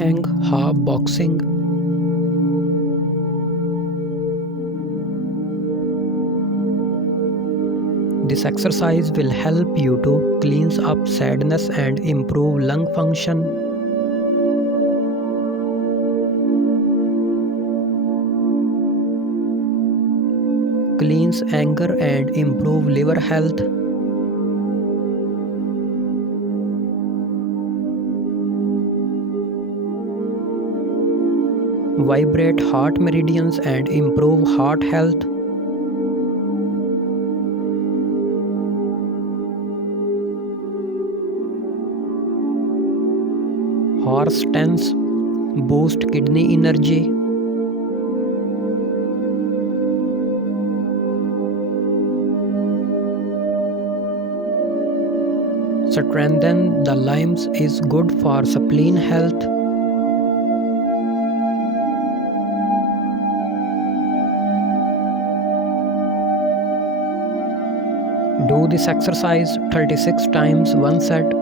Heng Ha boxing. This exercise will help you to cleanse up sadness and improve lung function. Cleanse anger and improve liver health. Vibrate heart meridians and improve heart health. Horse stance boost kidney energy. Strengthen the limbs is good for spleen health. Do this exercise 36 times one set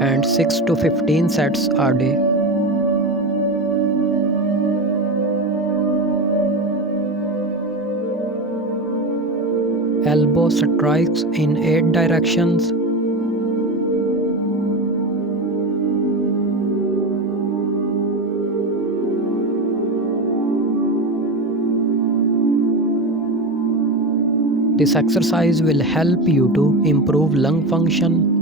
and 6 to 15 sets a day. Elbow strikes in 8 directions. This exercise will help you to improve lung function.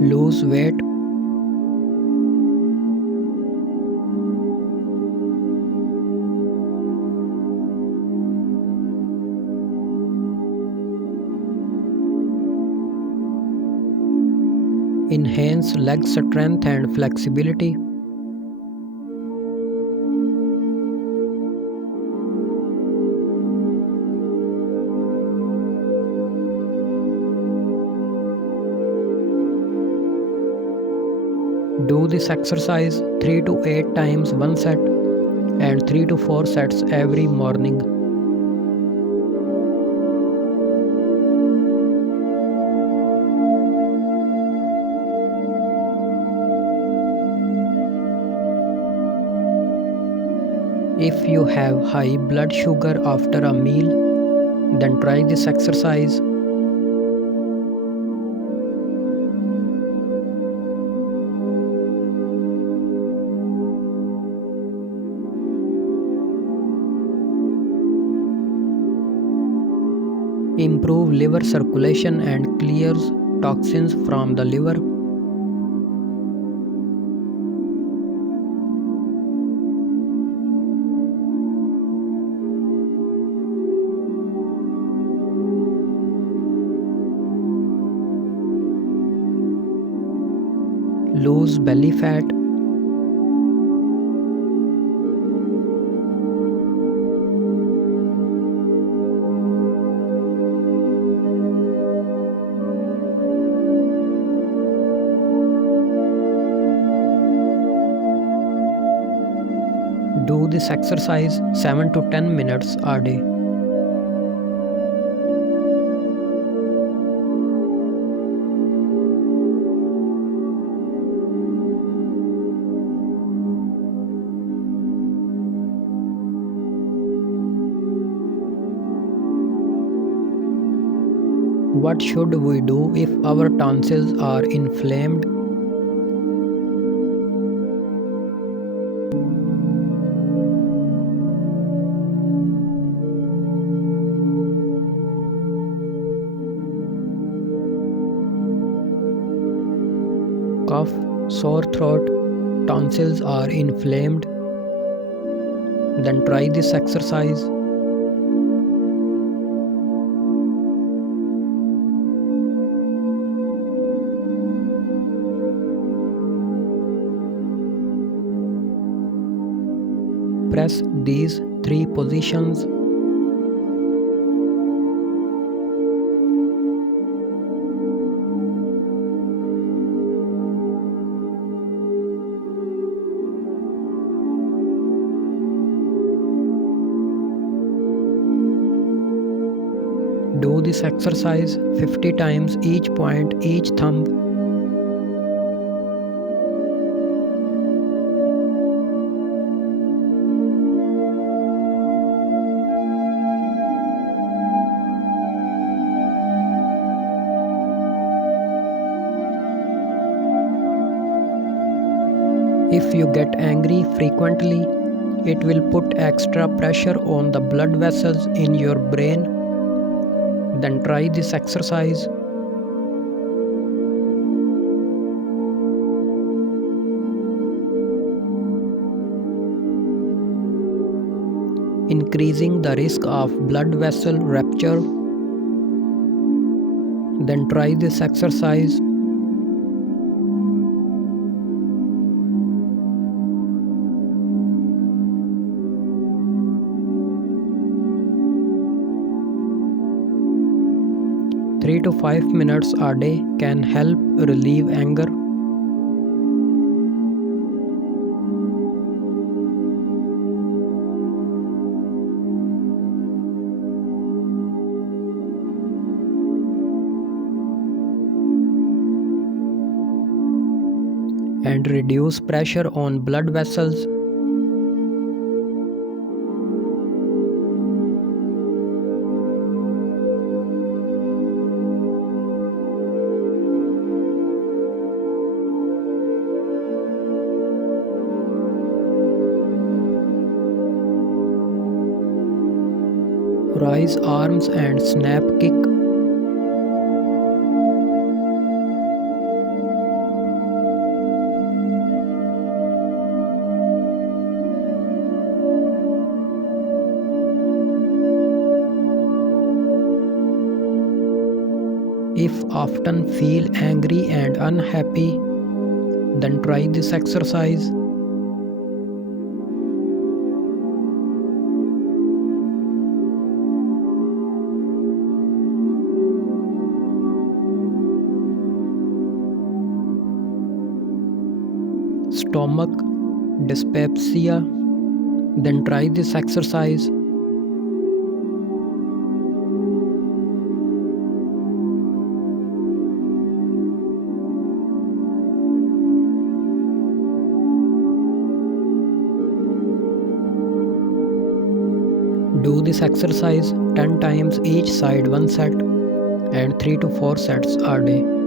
Lose weight. Enhance leg strength and flexibility. Do this exercise 3 to 8 times one set and 3 to 4 sets every morning. If you have high blood sugar after a meal, then try this exercise. Improve liver circulation and clears toxins from the liver. Lose belly fat. Do this exercise 7 to 10 minutes a day. What should we do if our tonsils are inflamed? Cough, sore throat, tonsils are inflamed, then try this exercise. Press these 3 positions. Do this exercise 50 times, each point, each thumb. If you get angry frequently, it will put extra pressure on the blood vessels in your brain. Then try this exercise. Increasing the risk of blood vessel rupture. Then try this exercise. Three to 5 minutes a day can help relieve anger. And reduce pressure on blood vessels. Raise arms and snap kick. If often feel angry and unhappy, then try this exercise. Stomach dyspepsia, then try this exercise. Do this exercise 10 times, each side 1 set, and 3 to 4 sets a day.